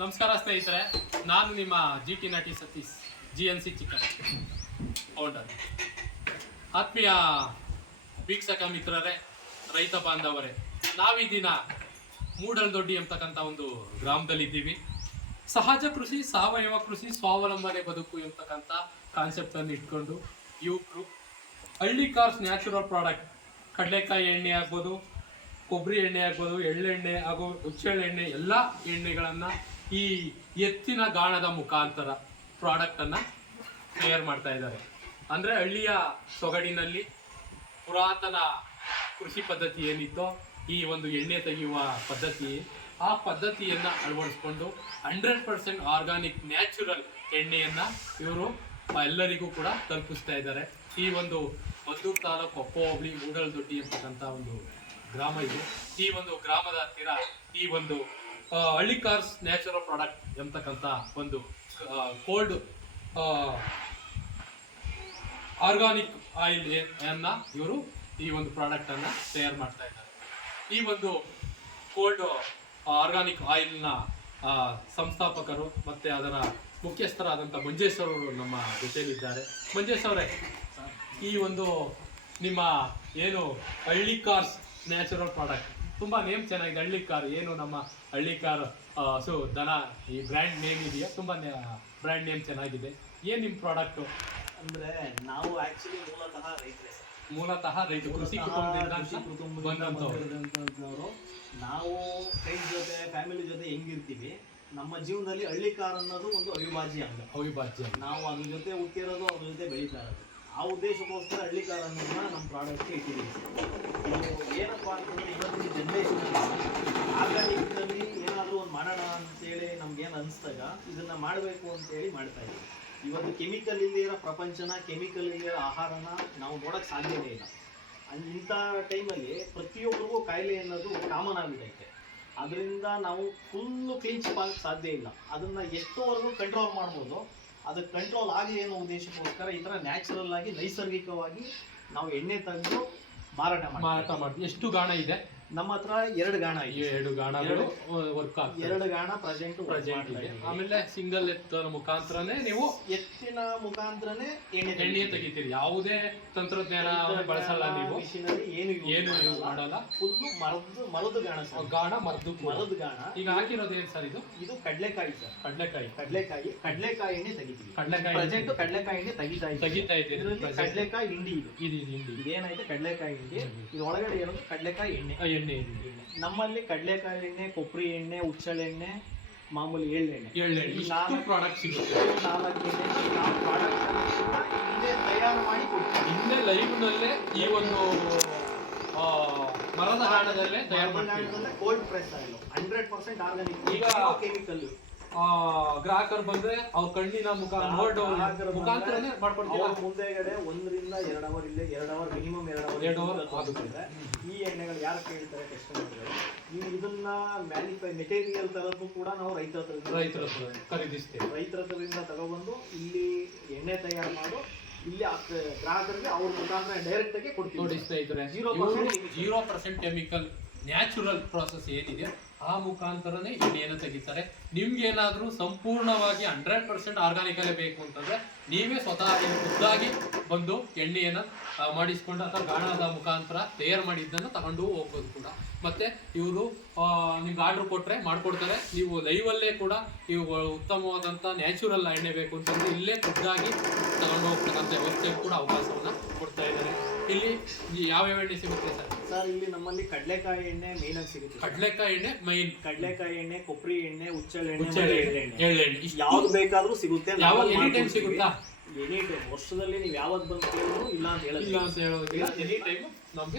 ನಮಸ್ಕಾರ ಸ್ನೇಹಿತರೆ, ನಾನು ನಿಮ್ಮ GT ನಟಿ ಸತೀಶ್ GNC ಚಿಕನ್ ಓನರ್. ಆತ್ಮೀಯ ವೀಕ್ಷಕ ಮಿತ್ರರೇ, ರೈತ ಬಾಂಧವರೇ, ನಾವೀ ದಿನ ಮೂಡಲ್ದೊಡ್ಡಿ ಅಂತಕ್ಕಂಥ ಒಂದು ಗ್ರಾಮದಲ್ಲಿದ್ದೀವಿ. ಸಹಜ ಕೃಷಿ, ಸಾವಯವ ಕೃಷಿ, ಸ್ವಾವಲಂಬನೆ ಬದುಕು ಎಂಬತಕ್ಕಂಥ ಕಾನ್ಸೆಪ್ಟನ್ನು ಇಟ್ಕೊಂಡು ಯುವಕರು ಹಳ್ಳಿ ಕಾರ್ಸ್ ನ್ಯಾಚುರಲ್ ಪ್ರಾಡಕ್ಟ್, ಕಡಲೆಕಾಯಿ ಎಣ್ಣೆ ಆಗ್ಬೋದು, ಕೊಬ್ಬರಿ ಎಣ್ಣೆ ಆಗ್ಬೋದು, ಎಳ್ಳೆಣ್ಣೆ ಹಾಗೂ ಹುಚ್ಚೆಳ್ಳೆಣ್ಣೆ ಎಲ್ಲ ಎಣ್ಣೆಗಳನ್ನು ಈ ಎತ್ತಿನ ಗಾಣದ ಮುಖಾಂತರ ಪ್ರಾಡಕ್ಟನ್ನು ತಯಾರು ಮಾಡ್ತಾ ಇದ್ದಾರೆ. ಅಂದರೆ ಹಳ್ಳಿಯ ಸೊಗಡಿನಲ್ಲಿ ಪುರಾತನ ಕೃಷಿ ಪದ್ಧತಿ ಏನಿತ್ತೋ, ಈ ಒಂದು ಎಣ್ಣೆ ತೆಗೆಯುವ ಪದ್ಧತಿ, ಆ ಪದ್ಧತಿಯನ್ನು ಅಳವಡಿಸ್ಕೊಂಡು 100% ಆರ್ಗಾನಿಕ್ ನ್ಯಾಚುರಲ್ ಎಣ್ಣೆಯನ್ನು ಇವರು ಎಲ್ಲರಿಗೂ ಕೂಡ ತಲುಪಿಸ್ತಾ ಇದ್ದಾರೆ. ಈ ಒಂದು ಮದ್ದೂರು ತಾಲೂಕು ಕೊಪ್ಪ ಹೋಬಳಿ ಮೂಡಲ್ದೊಡ್ಡಿ ಅಂತಕ್ಕಂಥ ಒಂದು ಗ್ರಾಮ ಇದೆ. ಈ ಒಂದು ಗ್ರಾಮದ ಹತ್ತಿರ ಈ ಒಂದು ಹಳ್ಳಿ ಕಾರ್ಸ್ ನ್ಯಾಚುರಲ್ ಪ್ರಾಡಕ್ಟ್ ಎಂಬತಕ್ಕಂಥ ಒಂದು ಕೋಲ್ಡ್ ಆರ್ಗಾನಿಕ್ ಆಯಿಲ್ ಅನ್ನು ಇವರು ಈ ಒಂದು ಪ್ರಾಡಕ್ಟನ್ನು ತಯಾರು ಮಾಡ್ತಾ ಇದ್ದಾರೆ. ಈ ಒಂದು ಕೋಲ್ಡ್ ಆರ್ಗಾನಿಕ್ ಆಯಿಲ್ನ ಸಂಸ್ಥಾಪಕರು ಮತ್ತು ಅದರ ಮುಖ್ಯಸ್ಥರಾದಂಥ ಮಂಜೇಶ್ ಅವರು ನಮ್ಮ ಜೊತೆಯಲ್ಲಿದ್ದಾರೆ. ಮಂಜೇಶ್ ಅವರೇ, ಈ ಒಂದು ನಿಮ್ಮ ಏನು ಹಳ್ಳಿ ಕಾರ್ಸ್ ನ್ಯಾಚುರಲ್ ಪ್ರಾಡಕ್ಟ್, ತುಂಬ ನೇಮ್ ಚೆನ್ನಾಗಿದೆ. ಹಳ್ಳಿ ಕಾರ್ ಏನು ನಮ್ಮ ಹಳ್ಳಿ ಕಾರ್ ದನ ಈ ಬ್ರ್ಯಾಂಡ್ ನೇಮ್ ಇದೆಯಾ? ತುಂಬ ಬ್ರ್ಯಾಂಡ್ ನೇಮ್ ಚೆನ್ನಾಗಿದೆ. ಏನು ನಿಮ್ಮ ಪ್ರಾಡಕ್ಟು? ಅಂದರೆ ನಾವು ಆ್ಯಕ್ಚುಲಿ ಮೂಲತಃ ರೈತ, ಕೃಷಿ ಕುಟುಂಬದಿಂದ ಬಂದಂಥವ್ರು. ನಾವು ಫ್ರೆಂಡ್ಸ್ ಜೊತೆ, ಫ್ಯಾಮಿಲಿ ಜೊತೆ ಹೆಂಗಿರ್ತೀವಿ, ನಮ್ಮ ಜೀವನದಲ್ಲಿ ಹಳ್ಳಿ ಕಾರ್ ಅನ್ನೋದು ಒಂದು ಅವಿಭಾಜ್ಯ ಅವಿಭಾಜ್ಯ. ನಾವು ಅದ್ರ ಜೊತೆ ಹುಟ್ಟಿರೋದು, ಅದ್ರ ಜೊತೆ ಬೆಳೀತಾ ಇರೋದು. ಆ ಉದ್ದೇಶಕ್ಕೋಸ್ಕರ ಹಳ್ಳಿ ಕಾರ್ ಅನ್ನೋದನ್ನ ನಮ್ಮ ಪ್ರಾಡಕ್ಟ್ಗೆ ಇಟ್ಟಿದ್ದೀವಿ. ಇದು ಏನಪ್ಪ ಅಂತಂದರೆ, ಇವತ್ತಿನ ಜನ್ರೇಷನಲ್ಲಿ ಆರ್ಗಾನಿಕ್ನಲ್ಲಿ ಏನಾದರೂ ಒಂದು ಮಾಡೋಣ ಅಂತೇಳಿ ನಮ್ಗೇನು ಅನಿಸ್ದಾಗ ಇದನ್ನು ಮಾಡಬೇಕು ಅಂತೇಳಿ ಮಾಡ್ತಾ ಇದ್ದೀವಿ. ಇವತ್ತು ಕೆಮಿಕಲ್ ಇಲ್ಲಿರೋ ಪ್ರಪಂಚನ, ಕೆಮಿಕಲ್ ಇಲ್ಲಿರೋ ಆಹಾರನ ನಾವು ನೋಡೋಕ್ಕೆ ಸಾಧ್ಯವೇ ಇಲ್ಲ. ಇಂಥ ಟೈಮಲ್ಲಿ ಪ್ರತಿಯೊಬ್ಬರಿಗೂ ಕಾಯಿಲೆ ಅನ್ನೋದು ಕಾಮನ್ ಆಗಿಬಿಟ್ಟೈತೆ. ಅದರಿಂದ ನಾವು ಫುಲ್ಲು ಕ್ಲೀನ್ ಚಿಪ್ ಆಗಕ್ಕೆ ಸಾಧ್ಯ ಇಲ್ಲ. ಅದನ್ನು ಎಷ್ಟೋವರೆಗೂ ಕಂಟ್ರೋಲ್ ಮಾಡ್ಬೋದು. ಅದಕ್ಕೆ ಕಂಟ್ರೋಲ್ ಆಗಲಿ ಅನ್ನೋ ಉದ್ದೇಶಕ್ಕೋಸ್ಕರ ಈ ಥರ ನ್ಯಾಚುರಲ್ ಆಗಿ, ನೈಸರ್ಗಿಕವಾಗಿ ನಾವು ಎಣ್ಣೆ ತೆಗೆದು ಮಾರಾಟ ಮಾಡ್ತೀವಿ. ಎಷ್ಟು ಗಾಣ ಇದೆ ನಮ್ಮ ಹತ್ರ? 2 ಗಾಣ ಇದೆ. 2 ಗಾಣಗಳು ವರ್ಕ್ ಆಗ್ತದೆ. 2 ಗಾಣ ಪ್ರೆಸೆಂಟ್ ಇದೆ. ಆಮೇಲೆ ಸಿಂಗಲ್ ಎತ್ತಿನ ಮುಖಾಂತರನೇ ನೀವು ಎತ್ತಿನ ಮುಖಾಂತರನೇ ಎಣ್ಣೆ ತೆಗಿತೀರಿ. ಯಾವುದೇ ತಂತ್ರಜ್ಞಾನ ಬಳಸಲ್ಲ ನೀವು, ಏನು ಮಾಡಲ್ಲ. ಫುಲ್ಲು ಮರದ ಗಾಣ ಸರ್. ಗಾಣ ಮರದ ಗಾಣ. ಈಗ ಹಾಕಿರೋದು ಏನು ಸರ್? ಇದು ಕಡಲೆಕಾಯಿ ಸರ್. ಕಡಲೆಕಾಯಿ ಎಣ್ಣೆ ತೆಗಿತೀವಿ. ಪ್ರೆಸೆಂಟ್ ಕಡಲೆಕಾಯಿ ಎಣ್ಣೆ ತೆಗಿತಾ ಇದ್ದೀವಿ. ಕಡಲೆಕಾಯಿ ಹಿಂಡಿ ಇದೇನೈತೆ ಕಡಲೆಕಾಯಿ ಹಿಂಡಿ. ಇದು ಒಳಗಡೆ ಇರೋದು ಕಡಲೆಕಾಯಿ ಎಣ್ಣೆ. ನಮ್ಮಲ್ಲಿ ಕಡಲೆಕಾಯಿ ಎಣ್ಣೆ, ಕೊಬ್ಬರಿ ಎಣ್ಣೆ, ಹುಚ್ಚೆಳ್ಳೆಣ್ಣೆ, ಮಾಮೂಲಿ ಎಳ್ಳೆಣ್ಣೆ, ಪ್ರಾಡಕ್ಟ್ ಸಿಗುತ್ತೆ. 4 ಎಣ್ಣೆ ನಾವು ಪ್ರಾಡಕ್ಟ್ ತಯಾರು ಮಾಡಿ ಕೊಡ್ತೀವಿ. ಇನ್ನೇ ಲೈವ್ ನಲ್ಲೇ ಈ ಒಂದು ಮರದ ಗಾಣದಲ್ಲೇ ತಯಾರು ಮಾಡ್ತೀವಿ. Cold press oil 100% organic. ಈಗ ಕೆಮಿಕಲ್ ಗ್ರಾಹಕರು ಬಂದ್ರೆ ಅವ್ರ ಕಣ್ಣಿನ ಮುಖಾಂತರನೇ ಮಾಡ್ಕೊಡ್ತೀವಿ. ಮುಂದೆಗಡೆ 1 ರಿಂದ 2 ಅವರ್ ಇಲ್ಲೇ 2 ಅವರ್ ಮಿನಿಮಮ್ 2 ಅವರ್ ಆಗುತ್ತೆ. ಈ ಎಣ್ಣೆಗಳು ಯಾರು ಕೇಳ್ತಾರೆ ಕಸ್ಟಮರ್ಗಳು, ನೀವು ಇದನ್ನ ಮೆಟೀರಿಯಲ್ ತರದ್ದು ಕೂಡ ನಾವು ರೈತರ ಖರೀದಿಸ್ತೇವೆ. ರೈತರ ಹತ್ರದಿಂದ ತಗೊಬಂದು ಇಲ್ಲಿ ಎಣ್ಣೆ ತಯಾರು ಮಾಡು, ಇಲ್ಲಿ ಗ್ರಾಹಕರಿಗೆ ಅವ್ರ ಮುಖಾಂತರ ಡೈರೆಕ್ಟ್ ಆಗಿ ಕೊಡ್ತೀವಿ. ನೋಡಿ ಸ್ನೇಹಿತರೆ, 0% ಕೆಮಿಕಲ್ ನ್ಯಾಚುರಲ್ ಪ್ರಾಸೆಸ್ ಏನಿದೆ ಆ ಮುಖಾಂತರನೇ ಎಣ್ಣೆಯನ್ನು ತೆಗಿತಾರೆ. ನಿಮ್ಗೇನಾದರೂ ಸಂಪೂರ್ಣವಾಗಿ 100% ಆರ್ಗಾನಿಕಲ್ಲೇ ಬೇಕು ಅಂತಂದರೆ ನೀವೇ ಸ್ವತಃ ಖುದ್ದಾಗಿ ಬಂದು ಎಣ್ಣೆಯನ್ನು ಮಾಡಿಸ್ಕೊಂಡು ಅಥವಾ ಗಾಣದ ಮುಖಾಂತರ ತಯಾರು ಮಾಡಿದ್ದನ್ನು ತಗೊಂಡು ಹೋಗ್ಬೋದು ಕೂಡ. ಮತ್ತು ಇವರು ನಿಮ್ಗೆ ಆರ್ಡ್ರ್ ಕೊಟ್ಟರೆ ಮಾಡಿಕೊಡ್ತಾರೆ. ನೀವು ಲೈವಲ್ಲೇ ಕೂಡ ಇವು ಉತ್ತಮವಾದಂಥ ನ್ಯಾಚುರಲ್ ಎಣ್ಣೆ ಬೇಕು ಅಂತಂದರೆ ಇಲ್ಲೇ ಖುದ್ದಾಗಿ ತಗೊಂಡು ಹೋಗ್ತಕ್ಕಂಥ ವ್ಯವಸ್ಥೆಗೂ ಕೂಡ ಅವಕಾಶವನ್ನು ಕೊಡ್ತಾ ಇದ್ದಾರೆ. ಇಲ್ಲಿ ಯಾವ್ಯಾವ ಎಣ್ಣೆ ಸಿಗುತ್ತೆ ಸರ್? ಇಲ್ಲಿ ನಮ್ಮಲ್ಲಿ ಕಡಲೆಕಾಯಿ ಎಣ್ಣೆ ಮೇನ್ ಆಗಿ ಸಿಗುತ್ತೆ. ಕಡಲೆಕಾಯಿ ಎಣ್ಣೆ ಮೈನ್, ಕಡಲೆಕಾಯಿ ಎಣ್ಣೆ, ಕೊಬ್ಬರಿ ಎಣ್ಣೆ, ಹುಚ್ಚೆಳ್ಳೆಣ್ಣೆ, ಎಳ್ಳೆಣ್ಣೆ ಯಾವ್ದು ಬೇಕಾದ್ರೂ ಸಿಗುತ್ತೆ. ಎನಿ ಟೈಮ್ ಸಿಗುತ್ತಾ? Any time. ವರ್ಷದಲ್ಲಿ ನೀವು ಯಾವತ್ತು ಬಂದು ಕೇಳಿದ್ರು ಇಲ್ಲ ಅಂತ ಹೇಳೋದಿಲ್ಲ. Any time.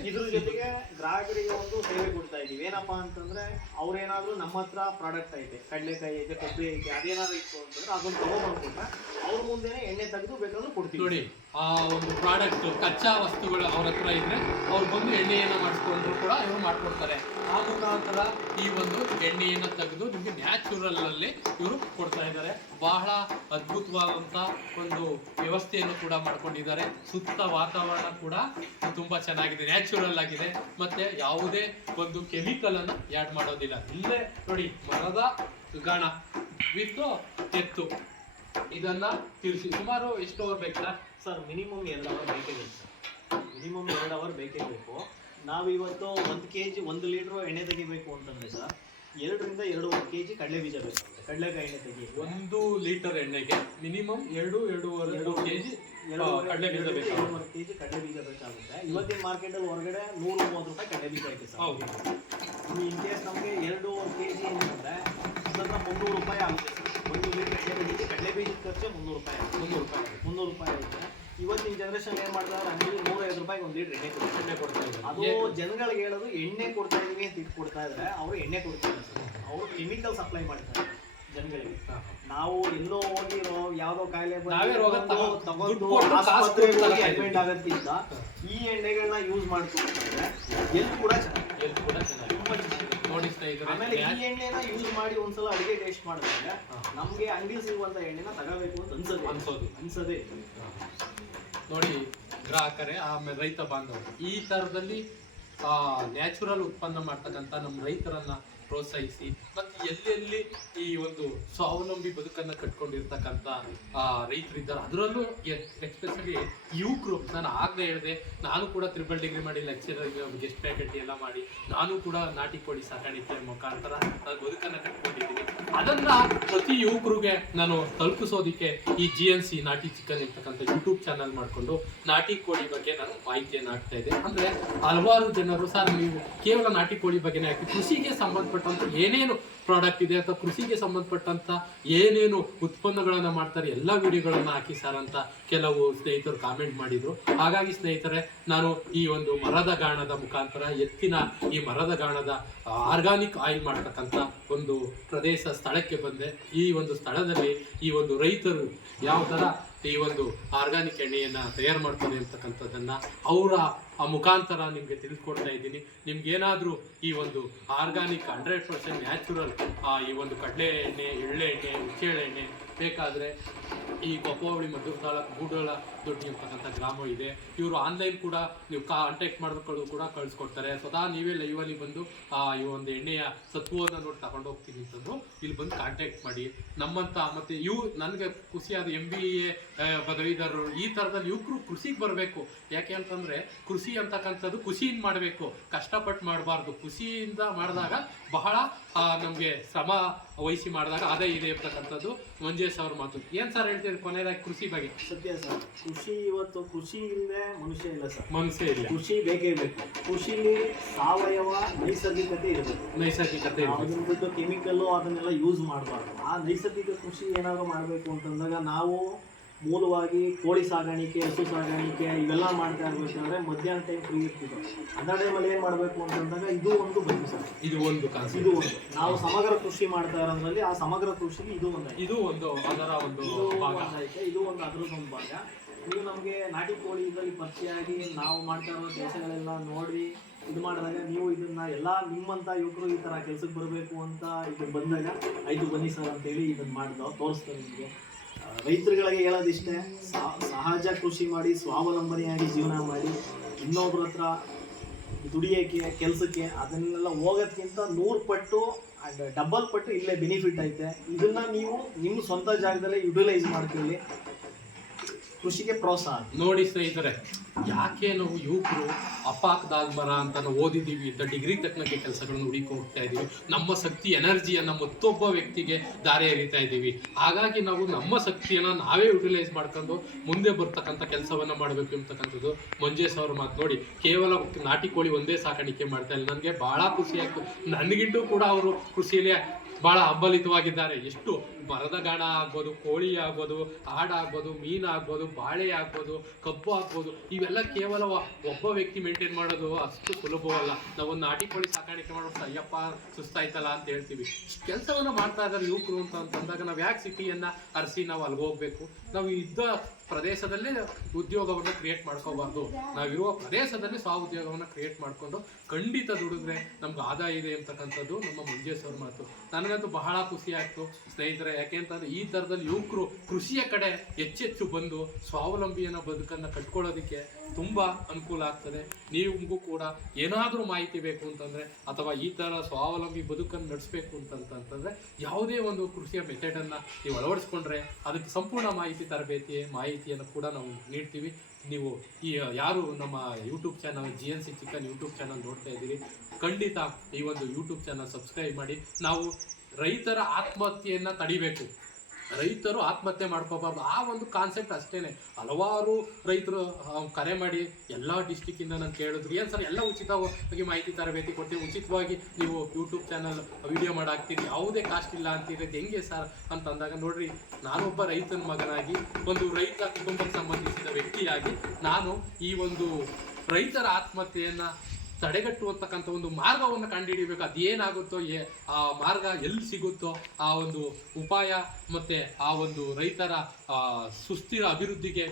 ಇದ್ರ ಜೊತೆಗೆ ಗ್ರಾಹಕರಿಗೆ ಒಂದು ಸೇವೆ ಕೊಡ್ತಾ ಇದೀವಿ. ಏನಪ್ಪಾ ಅಂತಂದ್ರೆ, ಅವ್ರೇನಾದ್ರೂ ನಮ್ಮ ಹತ್ರ ಪ್ರಾಡಕ್ಟ್ ಐತೆ, ಕಡಲೆಕಾಯಿ ಐತೆ, ಕೊಬ್ಬರಿ ಐತೆ, ಅದೇನಾದ್ರು ಇತ್ತು ಅಂತಂದ್ರೆ ಅದನ್ನ ತಗೊಂಡ್ಬಂದ್ಬಿಟ್ರೆ ಅವ್ರ ಮುಂದೆನೆ ಎಣ್ಣೆ ತೆಗೆದು ಬೇಕಾದ್ರೂ ಕೊಡ್ತೀವಿ. ನೋಡಿ, ಆ ಒಂದು ಪ್ರಾಡಕ್ಟ್ ಕಚ್ಚಾ ವಸ್ತುಗಳು ಅವ್ರ ಹತ್ರ ಇದ್ರೆ ಅವ್ರು ಬಂದು ಎಣ್ಣೆಯನ್ನು ಮಾಡಿಸ್ಕೊಂಡ್ರು ಕೂಡ ಇವರು ಮಾಡ್ಕೊಡ್ತಾರೆ. ಆ ಮುಖಾಂತರ ಈ ಒಂದು ಎಣ್ಣೆಯನ್ನು ತೆಗೆದು ನಿಮಗೆ ನ್ಯಾಚುರಲ್ ಅಲ್ಲಿ ಇವರು ಕೊಡ್ತಾ ಇದ್ದಾರೆ. ಬಹಳ ಅದ್ಭುತವಾದಂಥ ಒಂದು ವ್ಯವಸ್ಥೆಯನ್ನು ಕೂಡ ಮಾಡ್ಕೊಂಡಿದ್ದಾರೆ. ಸುತ್ತ ವಾತಾವರಣ ಕೂಡ ತುಂಬಾ ಚೆನ್ನಾಗಿದೆ, ನ್ಯಾಚುರಲ್ ಆಗಿದೆ. ಮತ್ತೆ ಯಾವುದೇ ಒಂದು ಕೆಮಿಕಲ್ ಅನ್ನು ಆ್ಯಡ್ ಮಾಡೋದಿಲ್ಲ. ಇಲ್ಲೇ ನೋಡಿ, ಮರದ ಗಾಣ ವಿತ್ ಎತ್ತು ಇದನ್ನ ತಿರ್ಸಿ ಸುಮಾರು ಎಷ್ಟು ಅವರ್ ಬೇಕಾ ಸರ್ ಮಿನಿಮಮ್ 2 ಅವರ್ ಬೇಕೇ ಬೇಕು ಸರ್. ಮಿನಿಮಮ್ 2 ಅವರ್ ಬೇಕೇ ಬೇಕು. ನಾವಿವತ್ತು 1 kg 1 ಲೀಟ್ರ್ ಎಣ್ಣೆ ತೆಗಿಬೇಕು ಅಂತಂದ್ರೆ ಸರ್ 2ರಿಂದ 2.5 kg ಕಡಲೆ ಬೀಜ ಬೇಕಾಗುತ್ತೆ. ಕಡಲೆಕಾಯಿ ಎಣ್ಣೆ ತೆಗಿ 1 ಲೀಟರ್ ಎಣ್ಣೆಗೆ ಮಿನಿಮಮ್ 2.5 kg ಕಡಲೆ ಬೀಜ ಬೇಕಾಗುತ್ತೆ. 2.5 kg ಕಡಲೆ ಬೀಜ ಬೇಕಾಗುತ್ತೆ. ಇವತ್ತಿನ ಮಾರ್ಕೆಟಲ್ಲಿ ಹೊರಗಡೆ 130 ರೂಪಾಯಿ ಕಡಲೆ ಬೀಜ ಐತೆ ಸರ್. ಹೌದು. ಇನ್ ಕೇಸ್ ನಮಗೆ 2 kg ಅಂತಂದ್ರೆ ಸರ್ 300 ರೂಪಾಯಿ ಆಗುತ್ತೆ ಸರ್. 1 ಲೀಟರ್ ಎಣ್ಣೆ ತೆಗಿಗೆ ಕಡಲೆ ಬೀಜದ ಖರ್ಚು 300 ರೂಪಾಯಿ ಆಗುತ್ತೆ. 300 ರೂಪಾಯಿ ಆಗುತ್ತೆ. ಇವತ್ತಿನ ಜನರೇಷನ್ ಏನ್ ಮಾಡ್ತಾರೆ ಅಂಗಡಿ 150 ರೂಪಾಯಿಗೆ 1 ಲೀಟರ್ ಎಣ್ಣೆ ಕೊಡ್ತಾ ಇದ್ದಾರೆ. ಅದು ಜನಗಳಿಗೆ ಹೇಳೋದು ಎಣ್ಣೆ ಕೊಡ್ತಾ ಇದೀವಿ ಅಂತ ಇಟ್ಟು ಕೊಡ್ತಾ ಇದ್ರೆ ಅವರು ಎಣ್ಣೆ ಕೊಡ್ತಾರೆ ಸರ್. ಅವರು ಕೆಮಿಕಲ್ ಸಪ್ಲೈ ಮಾಡ್ತಾರೆ ಜನಗಳಿಗೆ. ನಾವು ಎಲ್ಲೋ ಹೋಗಿರೋ ಯಾವ್ದೋ ಕಾಯಿಲೆ ತಗೊಂಡು ಆಸ್ಪತ್ರೆಗೆ ಹೋಗಿ ಅಡ್ಮಿಟ್ ಆಗೋದ್ಕಿಂತ ಈ ಎಣ್ಣೆಗಳನ್ನ ಯೂಸ್ ಮಾಡ್ಕೊಂಡ್ರೆ ಎಲ್ಲಿ ಕೂಡ ಆಮೇಲೆ ಈ ಎಣ್ಣೆನ ಯೂಸ್ ಮಾಡಿ ಒಂದ್ಸಲ ಅಡಿಗೆ ಟೇಸ್ಟ್ ಮಾಡಿದ್ರೆ ನಮ್ಗೆ ಅಂಗಡಿ ಸಿಗುವಂತ ಎಣ್ಣೆನ ತಗೋಬೇಕು ಅಂತ ಅನ್ಸೋದೇ ನೋಡಿ ಗ್ರಾಹಕರೇ, ಆಮೇಲೆ ರೈತ ಬಾಂಧವರು ಈ ತರದಲ್ಲಿ ನ್ಯಾಚುರಲ್ ಉತ್ಪನ್ನ ಮಾಡ್ತಕ್ಕಂಥ ನಮ್ಮ ರೈತರನ್ನ ಪ್ರೋತ್ಸಾಹಿಸಿ ಮತ್ತು ಎಲ್ಲೆಲ್ಲಿ ಈ ಒಂದು ಸ್ವಾವಲಂಬಿ ಬದುಕನ್ನು ಕಟ್ಕೊಂಡಿರ್ತಕ್ಕಂಥ ರೈತರಿದ್ದಾರೆ, ಅದರಲ್ಲೂ ಎಸ್ಪೆಷಲಿ ಯುವಕರು. ನಾನು ಆಗಲೇ ಹೇಳಿದೆ, ನಾನು ಕೂಡ 3 ಡಿಗ್ರಿ ಮಾಡಿ ಲೆಕ್ಚರರ್ ಗೆಸ್ಟ್ ಫ್ಯಾಕಲ್ಟಿ ಎಲ್ಲ ಮಾಡಿ ನಾನು ಕೂಡ ನಾಟಿ ಕೋಳಿ ಸಾಕಾಣಿಕೆ ಮುಖಾಂತರ ನಾನು ಬದುಕನ್ನು ಕಟ್ಕೊಂಡಿದ್ದೀನಿ. ಅದನ್ನ ಪ್ರತಿ ಯುವಕರಿಗೆ ನಾನು ತಲುಪಿಸೋದಕ್ಕೆ ಈ GNC ನಾಟಿ ಚಿಕನ್ ಇರ್ತಕ್ಕಂಥ ಯೂಟ್ಯೂಬ್ ಚಾನಲ್ ಮಾಡಿಕೊಂಡು ನಾಟಿ ಕೋಳಿ ಬಗ್ಗೆ ನಾನು ಮಾಹಿತಿಯನ್ನು ಹಾಕ್ತಾ ಇದ್ದೆ. ಅಂದರೆ ಹಲವಾರು ಜನರು ಸರ್ ನೀವು ಕೇವಲ ನಾಟಿ ಕೋಳಿ ಬಗ್ಗೆನೇ ಹಾಕಿ ಕೃಷಿಗೆ ಸಂಬಂಧಪಟ್ಟಂತ ಏನೇನು ಪ್ರಾಡಕ್ಟ್ ಇದೆ ಅಥವಾ ಕೃಷಿಗೆ ಸಂಬಂಧಪಟ್ಟಂತ ಏನೇನು ಉತ್ಪನ್ನಗಳನ್ನ ಮಾಡ್ತಾರೆ ಎಲ್ಲ ವಿಡಿಯೋಗಳನ್ನ ಹಾಕಿ ಸರ್ ಅಂತ ಕೆಲವು ಸ್ನೇಹಿತರು ಕಾಮೆಂಟ್ ಮಾಡಿದ್ರು. ಹಾಗಾಗಿ ಸ್ನೇಹಿತರೆ, ನಾನು ಈ ಒಂದು ಮರದ ಗಾಣದ ಮುಖಾಂತರ ಎತ್ತಿನ ಈ ಮರದ ಗಾಣದ ಆರ್ಗಾನಿಕ್ ಆಯಿಲ್ ಮಾಡ್ತಕ್ಕಂಥ ಒಂದು ಪ್ರದೇಶ ಸ್ಥಳಕ್ಕೆ ಬಂದೆ. ಈ ಒಂದು ಸ್ಥಳದಲ್ಲಿ ಈ ಒಂದು ರೈತರು ಯಾವ ಥರ ಈ ಒಂದು ಆರ್ಗಾನಿಕ್ ಎಣ್ಣೆಯನ್ನು ತಯಾರು ಮಾಡ್ತಾರೆ ಅಂತಕ್ಕಂಥದ್ದನ್ನ ಅವರ ಮುಖಾಂತರ ನಿಮಗೆ ತಿಳಿಸ್ಕೊಡ್ತಾ ಇದ್ದೀನಿ. ನಿಮ್ಗೇನಾದರೂ ಈ ಒಂದು ಆರ್ಗಾನಿಕ್ 100% ನ್ಯಾಚುರಲ್ ಈ ಒಂದು ಕಡಲೆ ಎಣ್ಣೆ, ಎಳ್ಳೆ ಎಣ್ಣೆ, ಹುಚ್ಚೆಳ್ಳೆ ಎಣ್ಣೆ ಬೇಕಾದರೆ ಈ ಕೊಪ್ಪವಳಿ ಮದ್ದೂರು ತಾಲೂಕು ಗೂಡೋಳ ದೊಡ್ಡಿ ಅಂತಕ್ಕಂಥ ಗ್ರಾಮ ಇದೆ. ಇವರು ಆನ್ಲೈನ್ ಕೂಡ ನೀವು ಕಾಂಟ್ಯಾಕ್ಟ್ ಮಾಡಿದ್ರು ಕೂಡ ಕಳಿಸ್ಕೊಡ್ತಾರೆ. ಸ್ವತಃ ನೀವೇ ಲೈವಲ್ಲಿ ಬಂದು ಈ ಒಂದು ಎಣ್ಣೆಯ ಸತ್ವವನ್ನು ನೋಡಿ ತಗೊಂಡು ಹೋಗ್ತೀನಿ ಅಂತಂದ್ರು ಇಲ್ಲಿ ಬಂದು ಕಾಂಟ್ಯಾಕ್ಟ್ ಮಾಡಿ. ನಮ್ಮಂಥ ಮತ್ತು ನನಗೆ ಖುಷಿಯಾದ MBA ಪದವೀಧರರು ಈ ಥರದಲ್ಲಿ ಯುವಕರು ಕೃಷಿಗೆ ಬರಬೇಕು. ಯಾಕೆ ಅಂತಂದರೆ ಕೃಷಿ ಅಂತಕ್ಕಂಥದ್ದು ಖುಷಿಯಿಂದ ಮಾಡಬೇಕು, ಕಷ್ಟಪಟ್ಟು ಮಾಡಬಾರ್ದು. ಖುಷಿಯಿಂದ ಮಾಡಿದಾಗ ಬಹಳ ನಮಗೆ ಶ್ರಮ ವಹಿಸಿ ಮಾಡಿದಾಗ ಅದೇ ಇದೆ ಅಂತಕ್ಕಂಥದ್ದು ಮಂಜೇಶ್ ಅವ್ರ ಮಾತು. ಏನು ಸರ್ ಹೇಳ್ತೀರಿ ಕೊನೆಯದಾಗಿ ಕೃಷಿ ಬಗ್ಗೆ? ಸತ್ಯ ಸರ್, ಕೃಷಿ ಇವತ್ತು ಕೃಷಿ ಇಲ್ಲದೆ ಮನುಷ್ಯ ಇಲ್ಲ ಸರ್. ಮನುಷ್ಯ ಇಲ್ಲ, ಕೃಷಿ ಬೇಕೇ ಬೇಕು. ಕೃಷಿಲಿ ಸಾವಯವ ನೈಸರ್ಗಿಕತೆ ಇರಬೇಕು. ನೈಸರ್ಗಿಕತೆ ಅದನ್ನ ಬಿಟ್ಟು ಕೆಮಿಕಲ್ಲು ಅದನ್ನೆಲ್ಲ ಯೂಸ್ ಮಾಡಬಾರ್ದು. ಆ ನೈಸರ್ಗಿಕ ಕೃಷಿ ಏನಾದರೂ ಮಾಡಬೇಕು ಅಂತಂದಾಗ ನಾವು ಮೂಲವಾಗಿ ಕೋಳಿ ಸಾಗಾಣಿಕೆ, ಹಸು ಸಾಗಾಣಿಕೆ ಇವೆಲ್ಲ ಮಾಡ್ತಾ ಇರ್ಬೇಕಂದ್ರೆ ಮಧ್ಯಾಹ್ನ ಟೈಮ್ ಫ್ರೀ ಇರ್ತಿದ್ರು. ಅಂಥ ಟೈಮಲ್ಲಿ ಏನು ಮಾಡಬೇಕು ಅಂತಂದಾಗ ಇದು ಒಂದು ಬಂತು ಸರ್. ಇದು ಒಂದು ನಾವು ಸಮಗ್ರ ಕೃಷಿ ಮಾಡ್ತಾ ಇರೋದ್ರಲ್ಲಿ ಆ ಸಮಗ್ರ ಕೃಷಿಗೆ ಇದು ಒಂದು ಅದರ ಒಂದು ಭಾಗ ಐತೆ. ಇದು ಒಂದು ಅದರದ್ದೊಂದು ಭಾಗ. ನೀವು ನಮಗೆ ನಾಟಿ ಕೋಳಿ ಇದರಲ್ಲಿ ಪರಿಚಯ ಆಗಿ ನಾವು ಮಾಡ್ತಾ ಇರೋ ಕೆಲಸಗಳೆಲ್ಲ ನೋಡಿ ಇದು ಮಾಡಿದಾಗ ನೀವು ಇದನ್ನ ಎಲ್ಲ ನಿಮ್ಮಂಥ ಯುವಕರು ಈ ಥರ ಕೆಲ್ಸಕ್ಕೆ ಬರಬೇಕು ಅಂತ ಇದು ಬಂದಾಗ ಆಯಿತು ಬನ್ನಿ ಸರ್ ಅಂತೇಳಿ ಇದನ್ನು ಮಾಡಿದ ತೋರಿಸ್ತಾರೆ ನಿಮಗೆ. ರೈತರುಗಳಿಗೆ ಹೇಳೋದಿಷ್ಟೇ, ಸಹಜ ಕೃಷಿ ಮಾಡಿ ಸ್ವಾವಲಂಬನೆಯಾಗಿ ಜೀವನ ಮಾಡಿ ಇನ್ನೊಬ್ರ ಹತ್ರ ದುಡಿಯೋಕ್ಕೆ ಕೆಲಸಕ್ಕೆ ಅದನ್ನೆಲ್ಲ ಹೋಗೋದ್ಕಿಂತ 100 ಪಟ್ಟು ಆ್ಯಂಡ್ ಡಬಲ್ ಪಟ್ಟು ಇಲ್ಲೇ ಬೆನಿಫಿಟ್ ಐತೆ. ಇದನ್ನ ನೀವು ನಿಮ್ಮ ಸ್ವಂತ ಜಾಗದಲ್ಲೇ ಯುಟಿಲೈಸ್ ಮಾಡ್ಕೊಳ್ಳಿ. ಕೃಷಿಗೆ ಪ್ರೋತ್ಸಾಹ ನೋಡಿ ಸ್ನೇಹಿತರೆ. ಯಾಕೆ ನಾವು ಯುವಕರು ಅಪಾಕ್ ಮರ ಅಂತ ನಾವು ಓದಿದ್ದೀವಿ ಅಂತ ಡಿಗ್ರಿ ತಕ್ಕನಕ್ಕೆ ಕೆಲಸಗಳನ್ನು ಹುಡುಕಿ ಹೋಗ್ತಾ ಇದ್ದೀವಿ. ನಮ್ಮ ಶಕ್ತಿ ಎನರ್ಜಿಯನ್ನು ಮತ್ತೊಬ್ಬ ವ್ಯಕ್ತಿಗೆ ದಾರಿ ಎರಿತಾ ಇದ್ದೀವಿ. ಹಾಗಾಗಿ ನಾವು ನಮ್ಮ ಶಕ್ತಿಯನ್ನು ನಾವೇ ಯುಟಿಲೈಸ್ ಮಾಡ್ಕೊಂಡು ಮುಂದೆ ಬರ್ತಕ್ಕಂಥ ಕೆಲಸವನ್ನು ಮಾಡಬೇಕು ಅಂತಕ್ಕಂಥದ್ದು ಮಂಜೇಶ್ ಅವ್ರ ಮಾತು. ನೋಡಿ, ಕೇವಲ ನಾಟಿ ಕೋಳಿ ಒಂದೇ ಸಾಕಾಣಿಕೆ ಮಾಡ್ತಾ ಇಲ್ಲ, ನನಗೆ ಭಾಳ ಖುಷಿ ಆಯಿತು. ನನಗಿಂತೂ ಕೂಡ ಅವರು ಕೃಷಿಯಲ್ಲಿ ಭಾಳ ಹಬ್ಬಲಿತವಾಗಿದ್ದಾರೆ. ಎಷ್ಟು ಮರದ ಗಾಣ ಆಗ್ಬೋದು, ಕೋಳಿ ಆಗ್ಬೋದು, ಆಡಾಗ್ಬೋದು, ಮೀನಾಗ್ಬೋದು, ಬಾಳೆ ಆಗ್ಬೋದು, ಕಬ್ಬು ಆಗ್ಬೋದು, ಇವೆಲ್ಲ ಕೇವಲ ಒಬ್ಬ ವ್ಯಕ್ತಿ ಮೇಂಟೈನ್ ಮಾಡೋದು ಅಷ್ಟು ಸುಲಭವಲ್ಲ. ನಾವೊಂದು ನಾಟಿ ಕೋಳಿ ಸಾಕಾಣಿಕೆ ಮಾಡೋದು ಅಯ್ಯಪ್ಪ ಸುಸ್ತಾಯ್ತಲ್ಲ ಅಂತ ಹೇಳ್ತೀವಿ. ಕೆಲಸವನ್ನು ಮಾಡ್ತಾ ಇದ್ದಾರೆ ಯುವಕರು ಅಂತಂದಾಗ ನಾವು ಯಾಕೆ ಸಿಟಿಯನ್ನು ಅರಸಿ ನಾವು ಅಲ್ಲಿಗೆ ಹೋಗ್ಬೇಕು? ನಾವು ಇದ್ದ ಪ್ರದೇಶದಲ್ಲೇ ಉದ್ಯೋಗವನ್ನು ಕ್ರಿಯೇಟ್ ಮಾಡ್ಕೋಬಾರ್ದು. ನಾವಿರುವ ಪ್ರದೇಶದಲ್ಲಿ ಉದ್ಯೋಗವನ್ನು ಕ್ರಿಯೇಟ್ ಮಾಡಿಕೊಂಡು ಖಂಡಿತ ದುಡಿದ್ರೆ ನಮ್ಗೆ ಆದಾಯ ಇದೆ ಅಂತಕ್ಕಂಥದ್ದು ನಮ್ಮ ಮಂಜೇಶ್ ಅವ್ರ ಮಾತು. ನನಗಂತೂ ಬಹಳ ಖುಷಿ ಆಯಿತು ಸ್ನೇಹಿತರೆ. ಸ್ನೇಹಿತರೆ. ಯಾಕೆಂತಂದ್ರೆ ಈ ತರದಲ್ಲಿ ಯುವಕರು ಕೃಷಿಯ ಕಡೆ ಹೆಚ್ಚೆಚ್ಚು ಬಂದು ಸ್ವಾವಲಂಬಿಯನ್ನ ಬದುಕನ್ನ ಕಟ್ಕೊಳ್ಳೋದಕ್ಕೆ ತುಂಬಾ ಅನುಕೂಲ ಆಗ್ತದೆ. ನಿಮಗೂ ಕೂಡ ಏನಾದರೂ ಮಾಹಿತಿ ಬೇಕು ಅಂತಂದ್ರೆ ಅಥವಾ ಈ ತರ ಸ್ವಾವಲಂಬಿ ಬದುಕನ್ನು ನಡೆಸಬೇಕು ಅಂತಂತಂದ್ರೆ ಯಾವುದೇ ಒಂದು ಕೃಷಿಯ ಮೆಥಡ್ ಅನ್ನ ನೀವು ಅಳವಡಿಸ್ಕೊಂಡ್ರೆ ಅದಕ್ಕೆ ಸಂಪೂರ್ಣ ಮಾಹಿತಿಯನ್ನು ಕೂಡ ನಾವು ನೀಡ್ತೀವಿ. ನೀವು ಈ ಯಾರು ನಮ್ಮ YouTube channel GNC chicken YouTube channel ನೋಡ್ತಾ ಇದ್ದೀರಿ, ಖಂಡಿತ ಈ ಒಂದು ಯೂಟ್ಯೂಬ್ ಚಾನಲ್ ಸಬ್ಸ್ಕ್ರೈಬ್ ಮಾಡಿ. ನಾವು ರೈತರ ಆತ್ಮಹತ್ಯೆಯನ್ನ ತಡಿಬೇಕು, ರೈತರು ಆತ್ಮಹತ್ಯೆ ಮಾಡ್ಕೋಬಾರ್ದು, ಆ ಒಂದು ಕಾನ್ಸೆಪ್ಟ್ ಅಷ್ಟೇನೆ. ಹಲವಾರು ರೈತರು ಕರೆ ಮಾಡಿ ಎಲ್ಲ ಡಿಸ್ಟಿಕ್ಕಿಂದ ನಾನು ಕೇಳಿದ್ರು, ಏನು ಸರ್ ಎಲ್ಲ ಉಚಿತವಾಗಿ ಮಾಹಿತಿ ತರಬೇತಿ ಕೊಡ್ತೀವಿ, ಉಚಿತವಾಗಿ ನೀವು ಯೂಟ್ಯೂಬ್ ಚಾನಲ್ ವಿಡಿಯೋ ಮಾಡಾಕ್ತೀರಿ, ಯಾವುದೇ ಕಾಸ್ಟ್ ಇಲ್ಲ ಅಂತಿರೋದು ಹೆಂಗೆ ಸರ್ ಅಂತಂದಾಗ, ನೋಡ್ರಿ ನಾನೊಬ್ಬ ರೈತನ ಮಗನಾಗಿ ಒಂದು ರೈತ ಕುಟುಂಬಕ್ಕೆ ಸಂಬಂಧಿಸಿದ ವ್ಯಕ್ತಿಯಾಗಿ ನಾನು ಈ ಒಂದು ರೈತರ ಆತ್ಮಹತ್ಯೆಯನ್ನ ತಡೆಗಟ್ಟುವಂತಕ್ಕಂಥ ಒಂದು ಮಾರ್ಗವನ್ನು ಕಂಡುಹಿಡಿಬೇಕು. ಅದೇನಾಗುತ್ತೋ ಆ ಮಾರ್ಗ ಎಲ್ಲಿ ಸಿಗುತ್ತೋ ಆ ಒಂದು ಉಪಾಯ ಮತ್ತೆ ಆ ಒಂದು ರೈತರ ಸುಸ್ಥಿರ ಅಭಿವೃದ್ಧಿಗೆ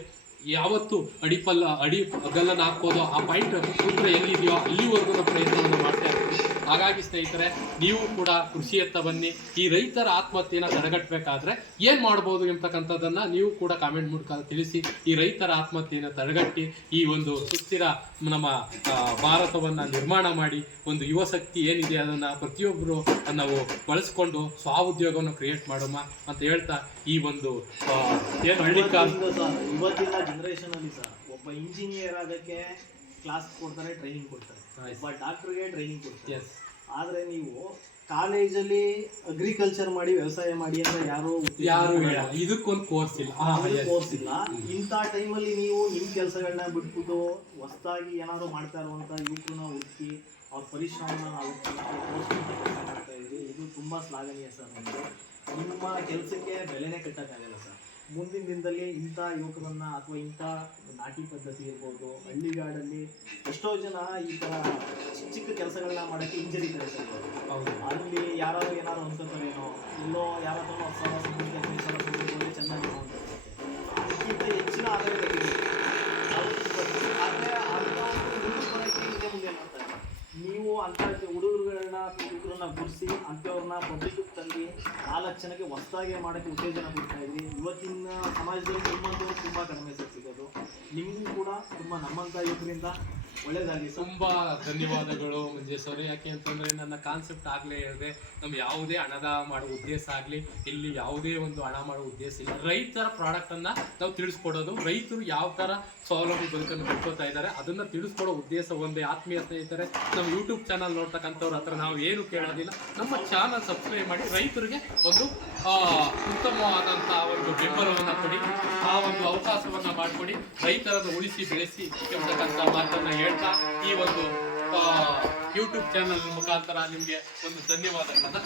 ಯಾವತ್ತು ಅಡಿಗಲ್ಲನ್ನು ಹಾಕ್ಬೋದೋ ಆ ಪಾಯಿಂಟ್ ಸೂತ್ರ ಎಲ್ಲಿದೆಯೋ ಅಲ್ಲಿವರೆಗೂ ನಾವು ಪ್ರಯತ್ನವನ್ನು ಮಾಡ್ತಾ ಇರ್ತೀವಿ. ಹಾಗಾಗಿ ಸ್ನೇಹಿತರೆ, ನೀವು ಕೂಡ ಕೃಷಿಯತ್ತ ಬನ್ನಿ. ಈ ರೈತರ ಆತ್ಮಹತ್ಯೆಯನ್ನು ತಡೆಗಟ್ಟಬೇಕಾದ್ರೆ ಏನು ಮಾಡ್ಬೋದು ಎಂಬತಕ್ಕಂಥದ್ದನ್ನು ನೀವು ಕೂಡ ಕಾಮೆಂಟ್ ಮೂಲಕ ತಿಳಿಸಿ. ಈ ರೈತರ ಆತ್ಮಹತ್ಯೆಯನ್ನು ತಡೆಗಟ್ಟಿ ಈ ಒಂದು ಸುಸ್ಥಿರ ನಮ್ಮ ಭಾರತವನ್ನು ನಿರ್ಮಾಣ ಮಾಡಿ ಒಂದು ಯುವ ಶಕ್ತಿ ಏನಿದೆ ಅದನ್ನು ಪ್ರತಿಯೊಬ್ಬರು ನಾವು ಬಳಸ್ಕೊಂಡು ಸ್ವಾಉದ್ಯೋಗವನ್ನು ಕ್ರಿಯೇಟ್ ಮಾಡೋಣ ಅಂತ ಹೇಳ್ತಾ ಈ ಒಂದು ಏನು ಇವತ್ತಿನ ಜನರೇಷನ್ ಅಲ್ಲಿ ಸರ್ ಒಬ್ಬ ಇಂಜಿನಿಯರ್ ಆಗೋಕ್ಕೆ ಕ್ಲಾಸ್ ಕೊಡ್ತಾರೆ, ಟ್ರೈನಿಂಗ್ ಕೊಡ್ತಾರೆ, ಒಬ್ಬ ಡಾಕ್ಟರ್ಗೆ ಟ್ರೈನಿಂಗ್ ಕೊಡ್ತಾರೆ. ಆದ್ರೆ ನೀವು ಕಾಲೇಜಲ್ಲಿ ಅಗ್ರಿಕಲ್ಚರ್ ಮಾಡಿ ವ್ಯವಸಾಯ ಮಾಡಿ ಅಂತ ಯಾರು ಇದಕ್ಕೊಂದು ಕೋರ್ಸ್ ಇಲ್ಲ. ಇಂಥ ಟೈಮಲ್ಲಿ ನೀವು ನಿಮ್ಮ ಕೆಲಸಗಳನ್ನ ಬಿಟ್ಬಿಟ್ಟು ಹೊಸದಾಗಿ ಏನಾದ್ರು ಮಾಡ್ತಾ ಇರುವಂತ ಯುವಕರನ್ನ ಹುಡುಕಿ ಅವ್ರ ಪರಿಶ್ರಮನ ನಾವು ಮಾಡ್ತಾ ಇದ್ವಿ. ಇದು ತುಂಬಾ ಶ್ಲಾಘನೀಯ ಸರ್. ನಿಮ್ಮ ಕೆಲಸಕ್ಕೆ ಬೆಲೆನೇ ಕಟ್ಟಕ್ಕಾಗಲ್ಲ ಸರ್. ಮುಂದಿನ ದಿನದಲ್ಲಿ ಇಂಥ ಯುವಕರನ್ನ ಅಥವಾ ಇಂಥ ನಾಟಿ ಪದ್ಧತಿ ಇರ್ಬೋದು, ಹಳ್ಳಿಗಾಡಲ್ಲಿ ಎಷ್ಟೋ ಜನ ಈ ಥರ ಚಿಕ್ಕ ಚಿಕ್ಕ ಕೆಲಸಗಳನ್ನ ಮಾಡೋಕ್ಕೆ ಇಂಜರಿ ಕೆಲಸಗಳು, ಅಲ್ಲಿ ಯಾರು ಏನಾದ್ರು ಅನ್ಕೋತಾರೇನೋ, ಎಲ್ಲೋ ಯಾರಾದ್ರೂ 10,000 ಸಂಬಂಧಿಸಿದ್ರೆ ಚೆನ್ನಾಗಿ ಅದಕ್ಕಿಂತ ಹೆಚ್ಚಿನ ಆದಾಯ ಆದರೆ ಮುಂದೆ ಮುಂದೆ ಮಾಡ್ತಾರೆ. ನೀವು ಅಂಥ ಹುಡುಗರುಗಳನ್ನ ಯುವಕರನ್ನ ಗುಡಿಸಿ ಅಂಥವ್ರನ್ನ ಪಬ್ಲಿಕ್ ತಂದು 4 ಜನಕ್ಕೆ ಹೊಸದಾಗಿ ಮಾಡೋಕ್ಕೆ ಉತ್ತೇಜನ ಕೊಡ್ತಾ ಇದ್ರಿ. ಇವತ್ತಿನ ಸಮಾಜದಲ್ಲಿ ನಿಮ್ಮಂಥವ್ರು ತುಂಬ ಕಡಿಮೆ ಸಿಗೋದು. ನಿಮಗೂ ಕೂಡ ತುಂಬ ನಮ್ಮಂಥ ಯುವಕರಿಂದ ಒಳ್ಳೇದಾಗಿ. ತುಂಬಾ ಧನ್ಯವಾದಗಳು ಮಂಜೇಶ್ ಅವರು. ಯಾಕೆ ಅಂತಂದ್ರೆ ನನ್ನ ಕಾನ್ಸೆಪ್ಟ್ ಆಗ್ಲೇ ಹೇಳಿದೆ, ನಮ್ಗೆ ಯಾವುದೇ ಹಣದ ಮಾಡೋ ಉದ್ದೇಶ ಆಗಲಿ, ಇಲ್ಲಿ ಯಾವುದೇ ಒಂದು ಹಣ ಮಾಡೋ ಉದ್ದೇಶ ಇಲ್ಲ. ರೈತರ ಪ್ರಾಡಕ್ಟ್ ಅನ್ನ ನಾವು ತಿಳಿಸ್ಕೊಡೋದು, ರೈತರು ಯಾವ ತರ ಸ್ವಾವಲಂಬಿ ಬದುಕನ್ನು ಕಟ್ಕೋತಾ ಇದ್ದಾರೆ ಅದನ್ನ ತಿಳಿಸ್ಕೊಡೋ ಉದ್ದೇಶ ಒಂದೇ. ಆತ್ಮೀಯ ಸ್ನೇಹಿತರೆ, ನಮ್ಮ ಯೂಟ್ಯೂಬ್ ಚಾನಲ್ ನೋಡ್ತಕ್ಕಂಥವ್ರ ಹತ್ರ ನಾವು ಏನು ಕೇಳೋದಿಲ್ಲ, ನಮ್ಮ ಚಾನಲ್ ಸಬ್ಸ್ಕ್ರೈಬ್ ಮಾಡಿ ರೈತರಿಗೆ ಒಂದು ಉತ್ತಮವಾದಂತಹ ಒಂದು ಬೆಂಬಲವನ್ನು ಕೊಡಿ, ಆ ಒಂದು ಅವಕಾಶವನ್ನ ಮಾಡಿಕೊಡಿ, ರೈತರನ್ನು ಉಳಿಸಿ ಬೆಳೆಸಿ ಎಂಬತಕ್ಕಂಥ ಮಾತನ್ನ ಹೇಳ್ತಾ ಈ ಒಂದು ಯೂಟ್ಯೂಬ್ ಚಾನಲ್ ಮುಖಾಂತರ ನಿಮಗೆ ಒಂದು ಧನ್ಯವಾದಗಳನ್ನ